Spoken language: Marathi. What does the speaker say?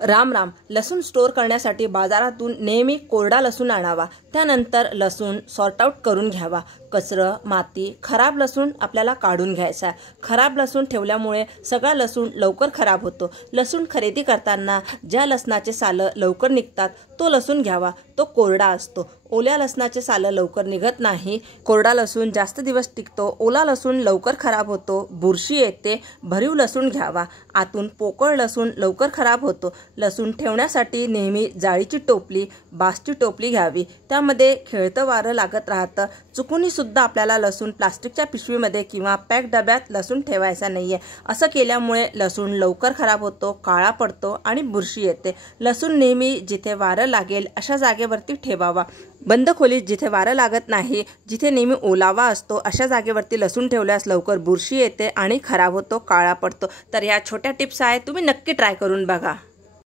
राम राम। लसूण स्टोर करण्यासाठी बाजारातून नेहमी कोरडा लसूण आणावा। त्यानंतर लसूण सॉर्ट आउट करून घ्यावा। कचरं, माती, खराब लसूण आपल्याला काढून घ्यायचा। खराब लसूण ठेवल्यामुळे सगळा लसूण लवकर खराब होतो। लसूण खरेदी करताना ज्या लसणाचे सालं लवकर निघतात तो लसूण घ्यावा, तो कोरडा असतो। ओल्या लसणाचे सालं लवकर निघत नाही। कोरडा लसूण जास्त दिवस टिकतो। ओला लसूण लवकर खराब होतो, बुरशी येते। भरीव लसूण घ्यावा। आतून पोकळ लसूण लवकर खराब होतो। लसूण ठेवण्यासाठी नेहमी जाळीची टोपली, बासची टोपली घ्यावी। त्यामध्ये खेळतं वारं लागत राहतं। चुकूनही सुद्धा आपल्याला लसूण प्लास्टिकच्या पिशवीमध्ये किंवा पॅक डब्यात लसूण ठेवायचा नाहीये। असं केल्यामुळे लसूण लवकर खराब होतो, काळा पडतो आणि बुरशी येते। लसूण नेहमी जिथे वारं लागेल अशा जागेवरती ठेवावा। बंद खोलीत जिथे वारं लागत नाही, जिथे नेहमी ओलावा असतो अशा जागेवरती लसूण ठेवल्यास लवकर बुरशी येते आणि खराब होतो, काळा पडतो। तर या छोट्या टिप्स आहेत, तुम्ही नक्की ट्राय करून बघा।